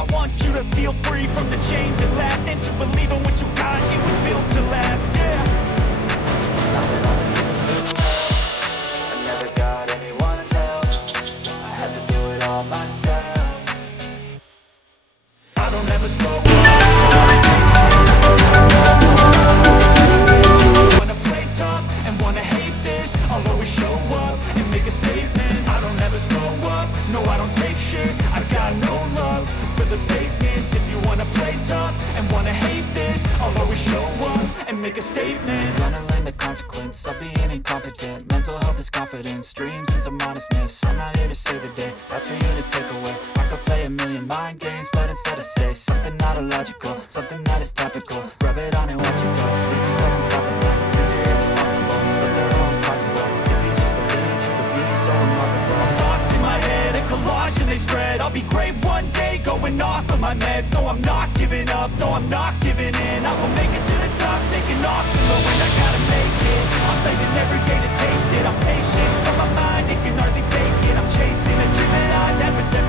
I want you to feel free from the chains at last, and to believe in what you got, it was built to last, yeah. Nothing I can do I never got anyone's help. I had to do it all myself. I don't ever slow up. Wanna play tough and wanna hate this, I'll always show up and make a statement. I don't ever slow up, no I don't take shit. I got no love for the fakeness. If you wanna play tough and wanna hate this, I'll always show up and make a statement. Gonna learn the consequence of being incompetent. Mental health is confidence, dreams and some modestness. I'm not here to save the day, that's for you to take away. I could play a million mind games, but instead I say something not illogical, something that is topical. Rub it on and watch it go. Make yourself unstoppable. Dreams are irresponsible, but they're always possible. If you just believe, you could be so remarkable. Thoughts in my head, a collage and they spread. I'll be great one day, going off of my meds. No, I'm not giving up, no, I'm not giving in. I will make it to the top, taking off the low end. I gotta make it, I'm saving every day to taste it. I'm patient, but my mind, it can hardly take it. I'm chasing a dream that I never said